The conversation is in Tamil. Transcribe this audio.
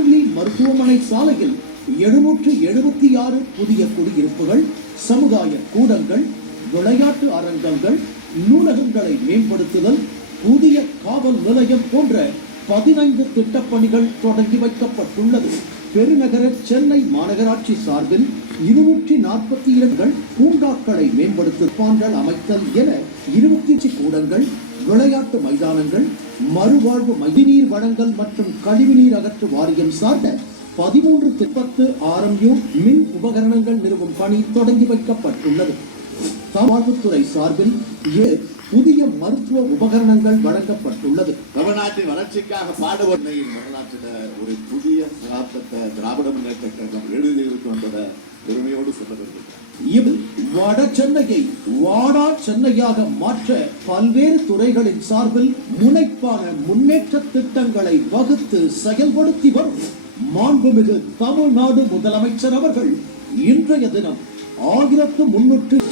ஸ்டான்லி மருத்துவமனை சாலையில் 776 புதிய குடியிருப்புகள், சமுதாய கூடங்கள், விளையாட்டு அரங்கங்கள், நூலகங்களை மேம்படுத்துதல், புதிய காவல் நிலையம் போன்ற 15 திட்டப்பணிகள் தொடங்கி வைக்கப்பட்டுள்ளது. பெருநகர சென்னை மாநகராட்சி சார்பில் 242 பூங்காக்களை மேம்படுத்துப்பான்கள் அமைத்தல் என 25 கூடங்கள், விளையாட்டு மைதானங்கள், மறுவாழ்வு மழைநீர் வழங்கல் மற்றும் கழிவுநீர் அகற்று வாரியம் சார்ந்த 13 திட்டத்து RMU மின் உபகரணங்கள் நிறுவும் பணி தொடங்கி வைக்கப்பட்டுள்ளது. வாழ்வுத்துறை சார்பில் புதிய மருத்துவ உபகரணங்கள் வழங்கப்பட்டுள்ளது. தமிழ்நாட்டின் வளர்ச்சிக்காக பாடுபடுமையின் வரலாற்றில் ஒரு புதிய சகாப்தத்தை திராவிட முன்னேற்ற கழகம் எழுதியிருக்கின்றத பெருமையோடு சொல்ல வேண்டும். வட சென்னையை வாடா சென்னையாக மாற்ற பல்வேறு துறைகளின் சார்பில் முனைப்பான முன்னேற்ற திட்டங்களை வகுத்து செயல்படுத்தி வரும் மாண்புமிகு தமிழ்நாடு முதலமைச்சர் அவர்கள் இன்றைய தினம் 1300